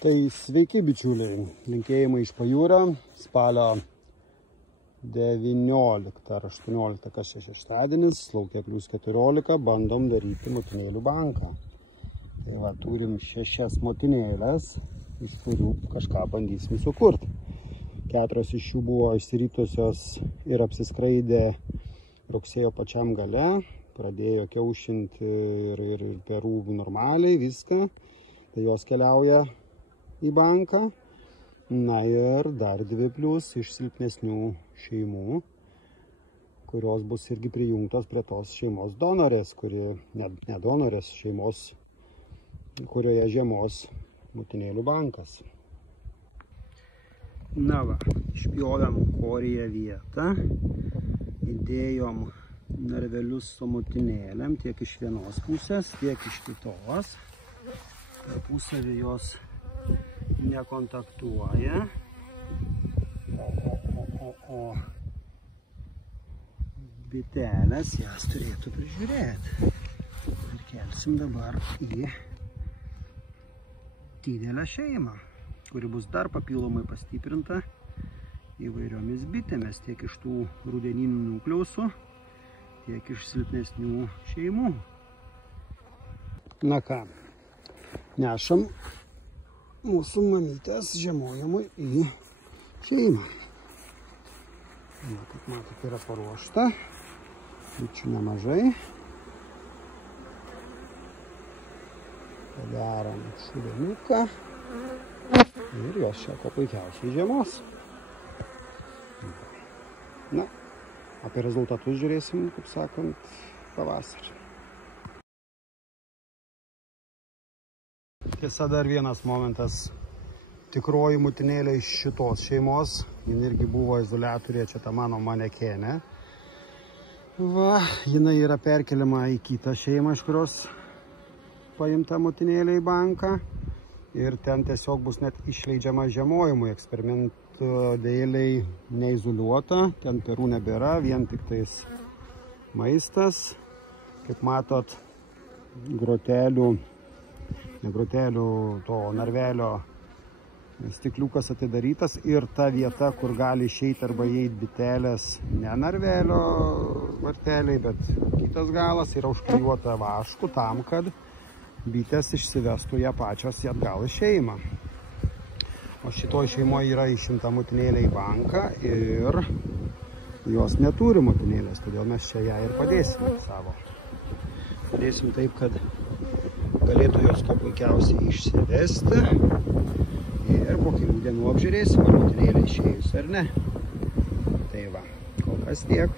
Tai sveiki bičiuliai, linkėjimai iš pajūrio, spalio 19 ar 18, kas šeštadienis, lauke +14, bandom daryti motinėlių banką. Tai va, turim 6 motinėlės, iš kurių kažką bandysim sukurti. 4 iš jų buvo išsiritusios ir apsiskraidė rugsėjo pačiam gale, pradėjo kiaušinti ir perų normaliai, viską, tai jos keliauja į banką. Na ir dar 2 plius iš silpnesnių šeimų, kurios bus irgi prijungtos prie tos šeimos donorės, ne donorės šeimos, kurioje žiemos motinėlių bankas. Na va, išpjovėm korėje vietą, įdėjom narvelius su motinėlėm tiek iš vienos pusės, tiek iš kitos. Tarpusavy jos nekontaktuoja. O bitelės jas turėtų prižiūrėti. Ir kelsim dabar į didelę šeimą, kuri bus dar papildomai pastiprinta įvairiomis bitėmis, tiek iš tų rudeninių nukleusų, tiek iš silpnesnių šeimų. Na ką, nešam mūsų mamytės žiemojimui į šeimą. Na, kaip matot, yra paruošta, bičių nemažai. Padarom šūdeniuką ir jos čia ko puikiausiai žiemos. Na, apie rezultatus žiūrėsim, kaip sakant, pavasarį. Tiesa, dar vienas momentas. Tikroji motinėlė iš šitos šeimos, jin irgi buvo izoliatorė, čia ta mano manekenė. Va, jinai yra perkeliama į kitą šeimą, iš kurios paimta motinėlė į banką. Ir ten tiesiog bus net išleidžiama žiemojimui, eksperimentėliai neizoliuota, ten perų nebėra, vien tik tais maistas. Kaip matot, to narvelio stikliukas atidarytas ir ta vieta, kur gali išeiti arba įeiti bitelės, ne narvelio varteliai, bet kitas galas, yra užklijuota vašku tam, kad bitės išsivestų ją pačios atgal į šeimą. O šitoj šeimoje yra išimta motinėlė į banką ir jos neturi motinėlės, todėl mes čia ją ir padėsime savo. Padėsim taip, kad galėtų jos kuo puikiausiai išsivesti ir po kelių dienų apžiūrėsim, ar motinėlė išėjus ar ne. Tai va, kol kas tiek.